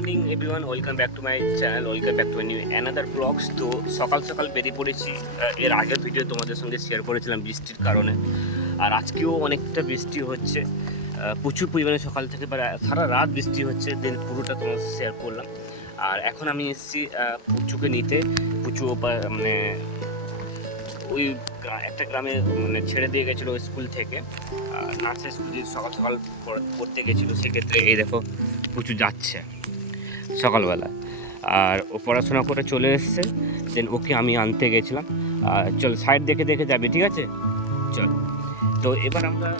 Morning everyone welcome back to my channel welcome back to my new another blogs তো সকাল সকাল বেরিয়ে পড়েছি। এর আগের ভিডিও তোমাদের সঙ্গে শেয়ার করেছিলাম বৃষ্টির কারণে। আর আজকেও অনেকটা বৃষ্টি হচ্ছে। প্রচুর পরিমাণে সকাল থেকে বা সারা রাত বৃষ্টি হচ্ছে। দেন পুরোটা তোমার শেয়ার করলাম। আর এখন আমি এসেছি পুচুকে নিতে। পুচু মানে ওই একটা গ্রামে মানে ছেড়ে দিয়ে গেছিল স্কুল থেকে। নার্সারি স্কুল সকাল সকাল পড়তে গেছিল। সেক্ষেত্রে এই দেখো প্রচুর যাচ্ছে। সকালবেলা। আর ও পড়াশোনা করে চলে এসছে। দেন ওকে আমি আনতে গেছিলাম। আর চল সাইড দেখে দেখে যাবি, ঠিক আছে? চল। তো এবার আমরা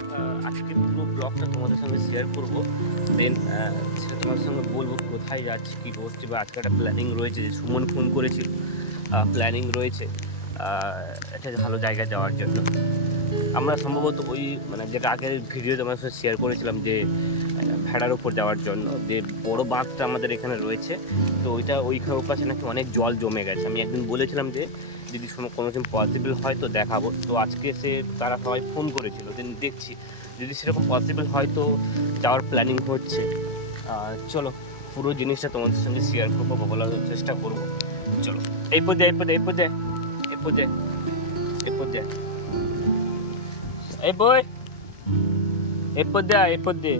আজকে পুরো ব্লগটা তোমাদের সঙ্গে শেয়ার করব। দেন সেটা তোমাদের সঙ্গে বলব কোথায় যাচ্ছি, কী করছি, বা আজকে একটা প্ল্যানিং রয়েছে যে সুমন ফোন করেছিল। প্ল্যানিং রয়েছে একটা ভালো জায়গায় যাওয়ার জন্য। আমরা সম্ভবত ওই মানে যেটা আগের ভিডিও তোমার সাথে শেয়ার করেছিলাম যে ভেড়ার উপর যাওয়ার জন্য। যে বড় বাঁধটা আমাদের এখানে রয়েছে তো ওইটা ওইখানে পাশে নাকি অনেক জল জমে গেছে। আমি একদিন বলেছিলাম যে যদি কোনো দিন পসিবল হয় তো দেখাবো। তো আজকে সে তারা সবাই ফোন করেছিল দেন দেখছি। যদি সেরকম পসিবল হয় তো যাওয়ার প্ল্যানিং হচ্ছে। চলো পুরো জিনিসটা তোমাদের সঙ্গে শেয়ার করব বা বলার চেষ্টা করব। চলো এই পদে এই পদে এই পদে এই পদে এই পদে এই বই এই পদে আয়, এই পদে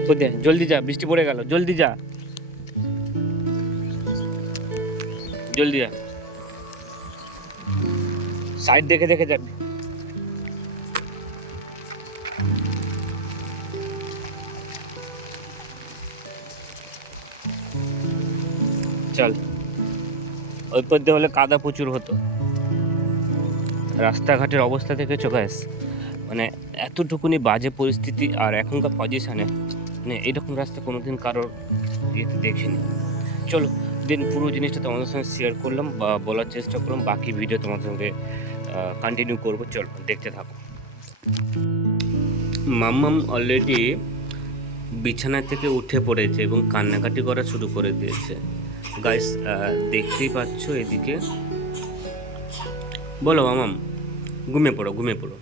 পদে জলদি যা, বৃষ্টি পড়ে গেল, জলদি যা। জলদি যা সাইড দেখে দেখে যাবি। চল। ওই পথে হলে কাদা প্রচুর হতো। রাস্তাঘাটের অবস্থা থেকে চোখে মানে এতটুকুনি বাজে পরিস্থিতি আর এখনকার পজিশানে মানে এইরকম রাস্তা কোনোদিন কারোর ইয়েতে দেখিনি। চলো, দিন পুরো জিনিসটা তোমাদের সঙ্গে শেয়ার করলাম বা বলার চেষ্টা করলাম, বাকি ভিডিও তোমাদের সঙ্গে কন্টিনিউ করব। চলো, দেখতে থাকো। মাম্মাম অলরেডি বিছানা থেকে উঠে পড়েছে এবং কান্নাকাটি করা শুরু করে দিয়েছে। গাইস দেখতেই পাচ্ছ এদিকে? বলো মামাম ঘুমিয়ে পড়ো ঘুমিয়ে পড়ো।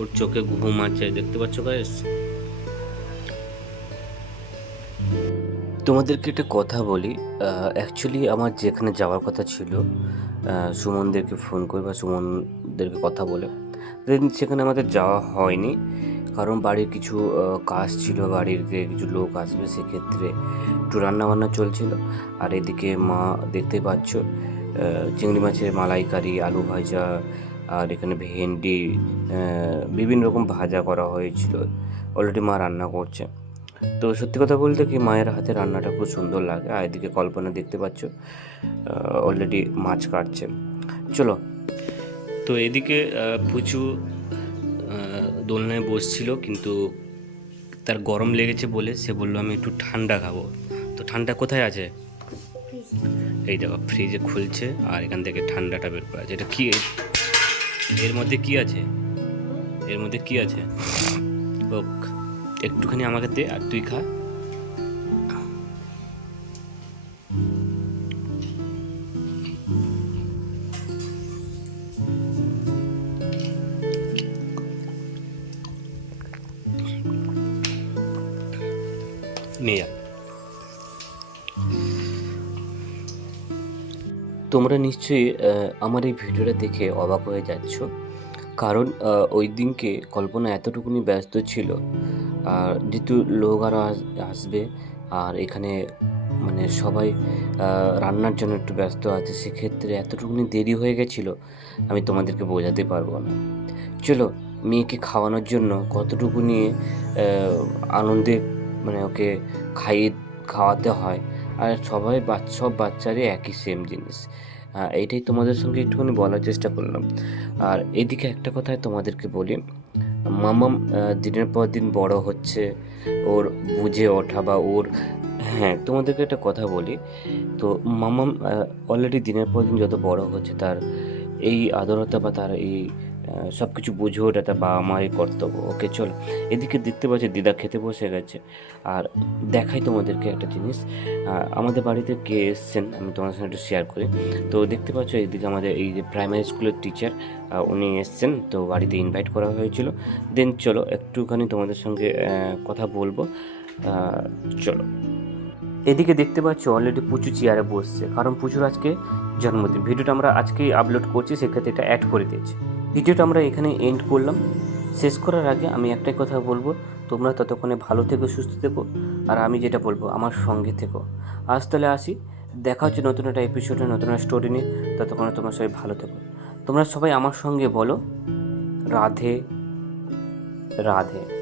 ওর চোখে ঘুম আছে, দেখতে পাচ্ছ গাইস? তোমাদেরকে একটা কথা বলি অ্যাকচুয়ালি আমার যেখানে যাওয়ার কথা ছিল সুমনদেরকে ফোন করে বা সুমনদেরকে কথা বলে। সেখানে আমাদের যাওয়া হয়নি, কারণ বাড়ির কিছু কাজ ছিল বাড়িতে কিছু লোক আসবে সেক্ষেত্রে একটু রান্নাবান্না চলছিল। আর এদিকে মা দেখতে পাচ্ছ চিংড়ি মাছের মালাইকারি, আলু ভাজা আর এখানে ভেন্ডি বিভিন্ন রকম ভাজা করা হয়েছিল। অলরেডি মা রান্না করছে। তো সত্যি কথা বলতে কি মায়ের হাতে রান্নাটা খুব সুন্দর লাগে। আর এদিকে কল্পনা দেখতে পাচ্ছ অলরেডি মাছ কাটছে। চলো। তো এদিকে পুচু দোলনায় বসছিল কিন্তু তার গরম লেগেছে বলে সে বলল আমি একটু ঠান্ডা খাব। তো ঠান্ডা কোথায় আছে? এই দেখো ফ্রিজে খুলছে আর এখান থেকে ঠান্ডাটা বের করা আছে। এটা কি এর মধ্যে কি আছে? এর মধ্যে কি আছে? ওক একটুখানি আমাকে দে আর তুই খা। নিয়ে তোমরা নিশ্চয়ই আমার এই ভিডিওটা দেখে অবাক হয়ে যাচ্ছ। কারণ ওই দিনকে কল্পনা এতটুকুনি ব্যস্ত ছিল। আর যেহেতু লোক আরও আসবে, আর এখানে মানে সবাই রান্নার জন্য একটু ব্যস্ত আছে, সেক্ষেত্রে এতটুকুনি দেরি হয়ে গেছিল, আমি তোমাদেরকে বোঝাতে পারব না। চলো, মেয়েকে খাওয়ানোর জন্য কতটুকু নিয়ে আনন্দে মানে ওকে খাইয়ে, খাওয়াতে হয় আর সবাই সব বাচ্চারই একই সেম জিনিস। আহ, এইটাই তোমাদের সঙ্গে একটুখানি বলার চেষ্টা করলাম। আর এদিকে একটা কথাই তোমাদেরকে বলি। মামাম দিনের পর দিন বড় হচ্ছে ওর বুঝে ওঠা বা ওর হ্যাঁ তোমাদেরকে একটা কথা বলি। তো মামাম অলরেডি দিনের পর দিন যত বড় হচ্ছে তার এই আদরতা বা তার এই সব কিছু বুঝে ওঠা তার বাবা মায়ের কর্তব্য। ওকে, চল। এদিকে দেখতে পাচ্ছি দিদা খেতে বসে গেছে। আর দেখাই তোমাদেরকে একটা জিনিস। আমাদের বাড়িতে কে এসছেন, আমি তোমাদের সঙ্গে একটু শেয়ার করি। তো দেখতে পাচ্ছ এদিকে আমাদের এই যে প্রাইমারি স্কুলের টিচার উনি এসছেন। তো বাড়িতে ইনভাইট করা হয়েছিল। দেন চলো, একটুখানি তোমাদের সঙ্গে কথা বলব। চলো। এদিকে দেখতে পাচ্ছ অলরেডি পুচু চেয়ারে বসছে। কারণ পুচুর আজকে জন্মদিন। ভিডিওটা আমরা আজকেই আপলোড করছি, সেক্ষেত্রে এটা অ্যাড করে দিয়েছি। ভিডিওটা আমরা এখানে এন্ড করলাম। শেষ করার আগে আমি একটাই কথা বলব, তোমরা ততক্ষণে ভালো থেকো, সুস্থ থেকো, আর আমি যেটা বলব, আমার সঙ্গে থেকো। আজ তাহলে আসি, দেখা হচ্ছে নতুন একটা এপিসোডে নতুন একটা স্টোরি নিয়ে। ততক্ষণে তোমরা সবাই ভালো থেকো। তোমরা সবাই আমার সঙ্গে বলো, রাধে রাধে।